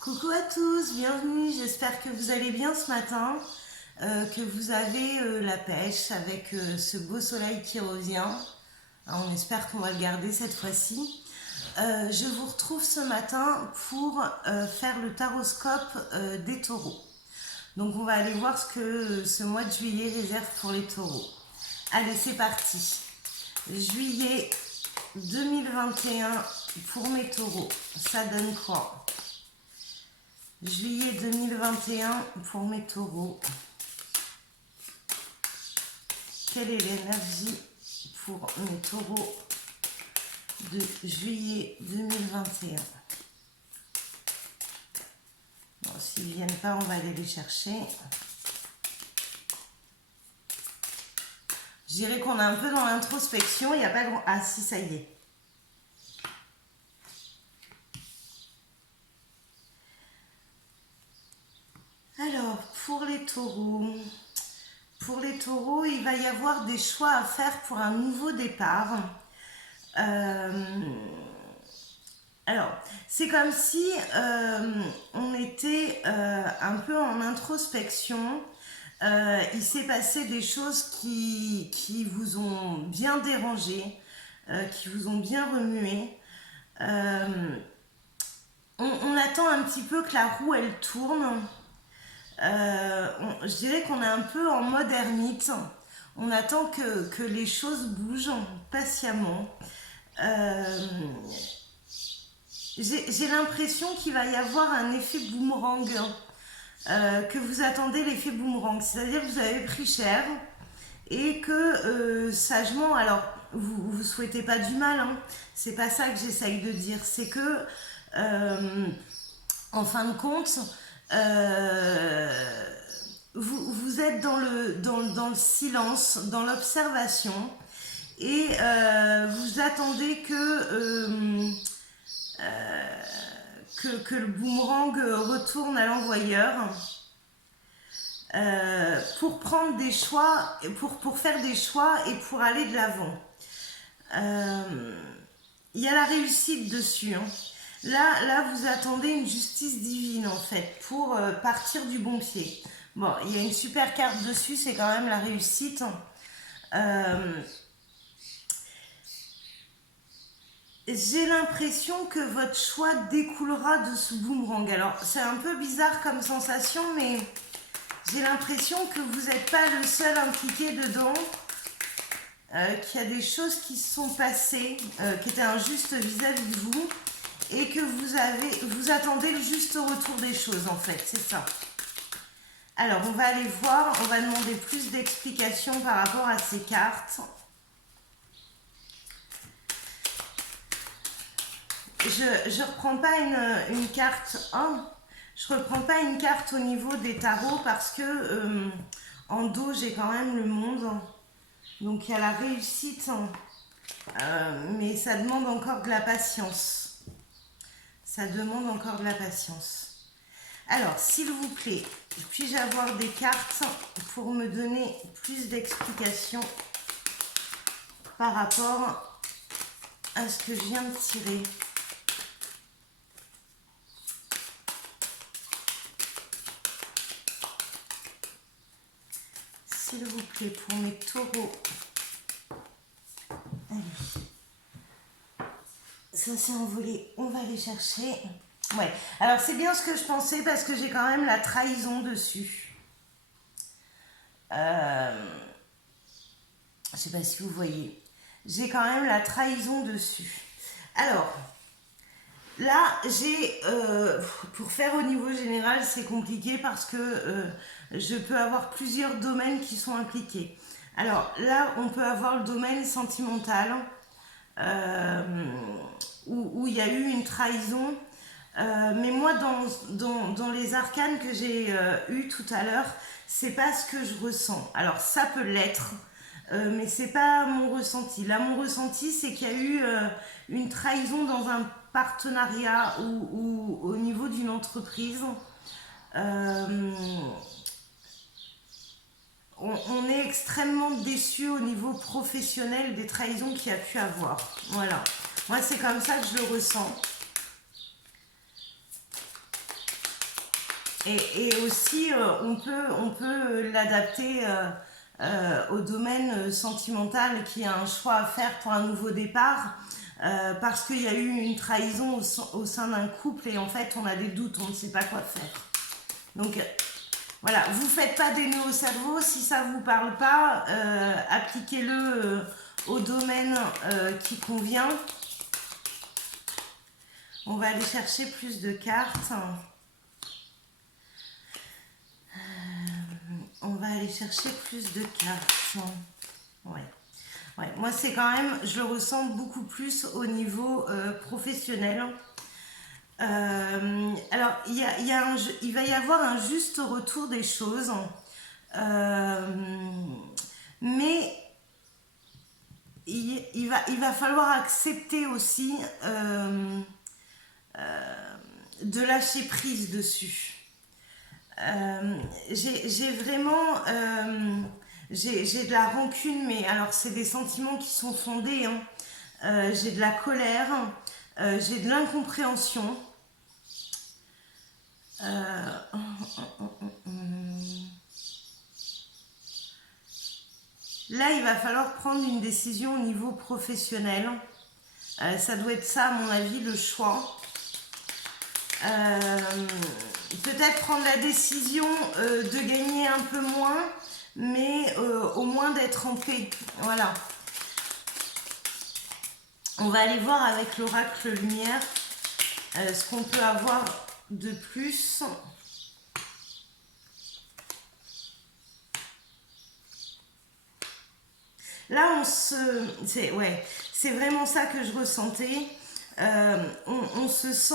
Coucou à tous, bienvenue, j'espère que vous allez bien ce matin, que vous avez la pêche avec ce beau soleil qui revient. On espère qu'on va le garder cette fois-ci. Je vous retrouve ce matin pour faire le taroscope des taureaux. Donc on va aller voir ce que ce mois de juillet réserve pour les taureaux. Allez, c'est parti. Juillet 2021 pour mes taureaux, ça donne quoi ? Juillet 2021 pour mes taureaux. Quelle est l'énergie pour mes taureaux de juillet 2021? Bon, s'ils ne viennent pas, on va aller les chercher. Je dirais qu'on est un peu dans l'introspection. Il n'y a pas grand... Ah si, ça y est. Alors, pour les taureaux, il va y avoir des choix à faire pour un nouveau départ. Alors, c'est comme si on était un peu en introspection. Il s'est passé des choses qui vous ont bien dérangé, qui vous ont bien remué. On attend un petit peu que la roue, elle tourne. Je dirais qu'on est un peu en mode ermite. On attend que les choses bougent patiemment. J'ai l'impression qu'il va y avoir un effet boomerang, que vous attendez l'effet boomerang. C'est-à-dire que vous avez pris cher et que sagement, alors vous ne souhaitez pas du mal, hein, c'est pas ça que j'essaye de dire. C'est que, en fin de compte, vous êtes dans le silence, dans l'observation, et vous attendez que le boomerang retourne à l'envoyeur pour prendre des choix, pour faire des choix et pour aller de l'avant. Il y a la réussite dessus, hein. Là, vous attendez une justice divine, en fait, pour partir du bon pied. Bon, il y a une super carte dessus, c'est quand même la réussite. J'ai l'impression que votre choix découlera de ce boomerang. Alors, c'est un peu bizarre comme sensation, mais j'ai l'impression que vous n'êtes pas le seul impliqué dedans. Qu'il y a des choses qui se sont passées, qui étaient injustes vis-à-vis de vous, et que vous attendez le juste retour des choses, en fait, c'est ça. Alors, on va aller voir, on va demander plus d'explications par rapport à ces cartes. Je reprends pas une carte, je reprends pas une carte au niveau des tarots parce que en dos, j'ai quand même le monde. Donc, il y a la réussite, mais ça demande encore de la patience. Ça demande encore de la patience. Alors, s'il vous plaît, puis-je avoir des cartes pour me donner plus d'explications par rapport à ce que je viens de tirer? S'il vous plaît, pour mes taureaux. Allez. Ça s'est envolé, on va aller chercher. Ouais, alors c'est bien ce que je pensais parce que j'ai quand même la trahison dessus. Je sais pas si vous voyez. J'ai quand même la trahison dessus. Alors, là, j'ai... pour faire au niveau général, c'est compliqué parce que je peux avoir plusieurs domaines qui sont impliqués. Alors, là, on peut avoir le domaine sentimental. Où il y a eu une trahison. Mais moi, dans les arcanes que j'ai eu tout à l'heure, c'est pas ce que je ressens. Alors, ça peut l'être, mais c'est pas mon ressenti. Là, mon ressenti, c'est qu'il y a eu une trahison dans un partenariat ou au niveau d'une entreprise. On est extrêmement déçu au niveau professionnel des trahisons qu'il y a pu avoir. Voilà. Moi, c'est comme ça que je le ressens. Et aussi, on peut l'adapter au domaine sentimental qui a un choix à faire pour un nouveau départ. Parce qu'il y a eu une trahison au sein d'un couple et en fait on a des doutes, on ne sait pas quoi faire. Donc voilà, vous ne faites pas des nœuds au cerveau, si ça ne vous parle pas, appliquez-le au domaine qui convient. On va aller chercher plus de cartes. On va aller chercher plus de cartes. Ouais. Ouais, moi c'est quand même, je le ressens beaucoup plus au niveau professionnel. Alors il va y avoir un juste retour des choses, mais il va falloir accepter aussi de lâcher prise dessus. J'ai vraiment j'ai de la rancune, mais alors c'est des sentiments qui sont fondés, hein. J'ai de la colère, j'ai de l'incompréhension. Là, il va falloir prendre une décision au niveau professionnel. Ça doit être ça, à mon avis, le choix. Peut-être prendre la décision de gagner un peu moins, mais au moins d'être en paix. Voilà. On va aller voir avec l'oracle lumière ce qu'on peut avoir de plus. Là, c'est vraiment ça que je ressentais. On se sent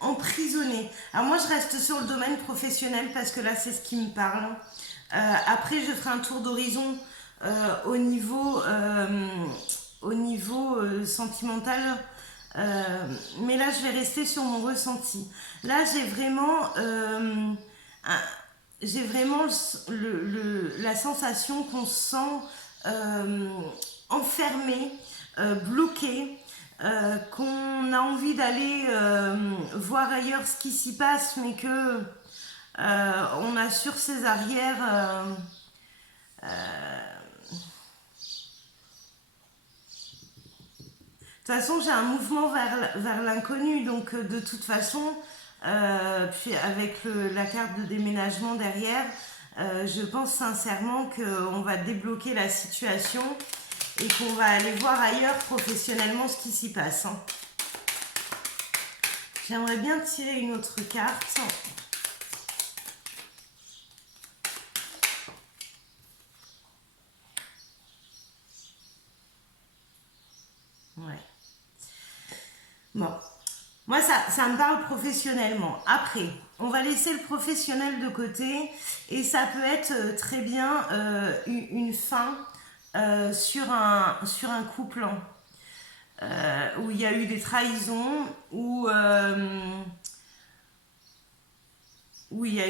emprisonné. Alors moi, je reste sur le domaine professionnel parce que là, c'est ce qui me parle. Après, je ferai un tour d'horizon au niveau sentimental. Mais là, je vais rester sur mon ressenti. Là, j'ai vraiment la sensation qu'on se sent enfermé, bloqué, qu'on a envie d'aller voir ailleurs ce qui s'y passe, mais que on a sur ses arrières de toute façon, j'ai un mouvement vers l'inconnu, donc de toute façon, puis avec la carte de déménagement derrière, je pense sincèrement qu'on va débloquer la situation et qu'on va aller voir ailleurs professionnellement ce qui s'y passe. Hein. J'aimerais bien tirer une autre carte. Ouais. Bon, moi ça me parle professionnellement. Après, on va laisser le professionnel de côté et ça peut être très bien une fin sur un couple où il y a eu des trahisons, où il y a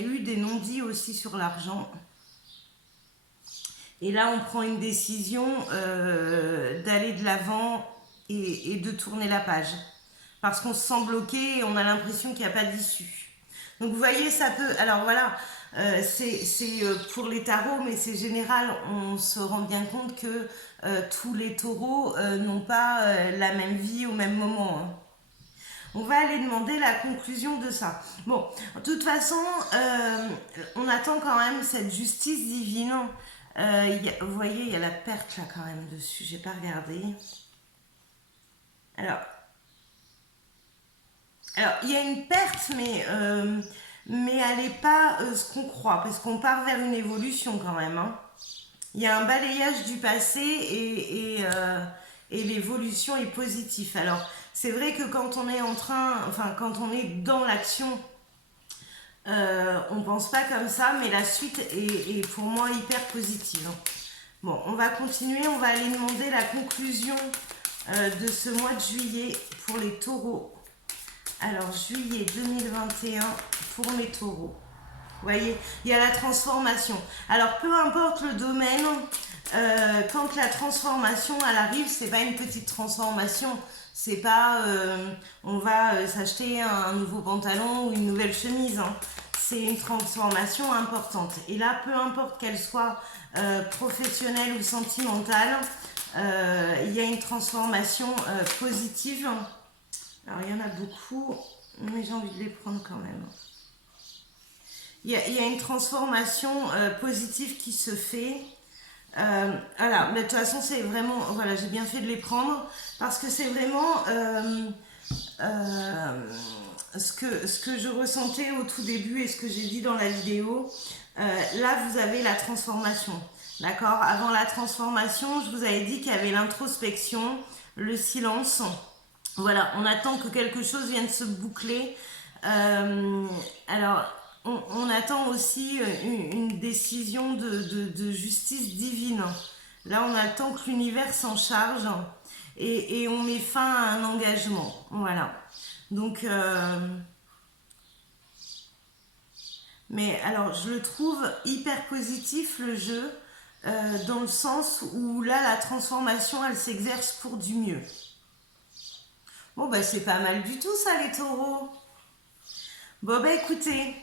eu des non-dits aussi sur l'argent. Et là, on prend une décision d'aller de l'avant et de tourner la page. Parce qu'on se sent bloqué et on a l'impression qu'il n'y a pas d'issue. Donc vous voyez, ça peut... Alors voilà, c'est pour les tarots, mais c'est général. On se rend bien compte que tous les taureaux n'ont pas la même vie au même moment. Hein. On va aller demander la conclusion de ça. Bon, de toute façon, on attend quand même cette justice divine. Vous voyez, il y a la perte là quand même dessus, j'ai pas regardé. Alors, il y a une perte, mais elle n'est pas ce qu'on croit, parce qu'on part vers une évolution quand même. Hein. Il y a un balayage du passé et l'évolution est positive. Alors, c'est vrai que quand on est quand on est dans l'action, on pense pas comme ça, mais la suite est pour moi hyper positive. Bon, on va continuer, on va aller demander la conclusion de ce mois de juillet pour les taureaux. Alors, juillet 2021 pour mes taureaux. Vous voyez, il y a la transformation. Alors, peu importe le domaine, quand la transformation elle arrive, c'est pas une petite transformation, C'est pas on va s'acheter un nouveau pantalon ou une nouvelle chemise, hein. C'est une transformation importante. Et là, peu importe qu'elle soit professionnelle ou sentimentale, il y a une transformation positive. Alors, il y en a beaucoup, mais j'ai envie de les prendre quand même. Il y a une transformation positive qui se fait. Voilà, mais de toute façon, c'est vraiment. Voilà, j'ai bien fait de les prendre parce que c'est vraiment ce que je ressentais au tout début et ce que j'ai dit dans la vidéo. Là, vous avez la transformation. D'accord. Avant la transformation, je vous avais dit qu'il y avait l'introspection, le silence. Voilà, on attend que quelque chose vienne se boucler. Alors, on attend aussi une décision de justice divine. Là, on attend que l'univers s'en charge et on met fin à un engagement. Voilà. Donc, mais alors, je le trouve hyper positif, le jeu, dans le sens où là, la transformation, elle s'exerce pour du mieux. Bon, bah, c'est pas mal du tout, ça, les taureaux. Bon, bah, écoutez,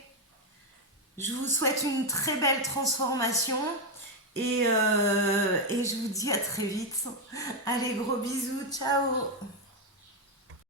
je vous souhaite une très belle transformation et je vous dis à très vite. Allez, gros bisous, ciao!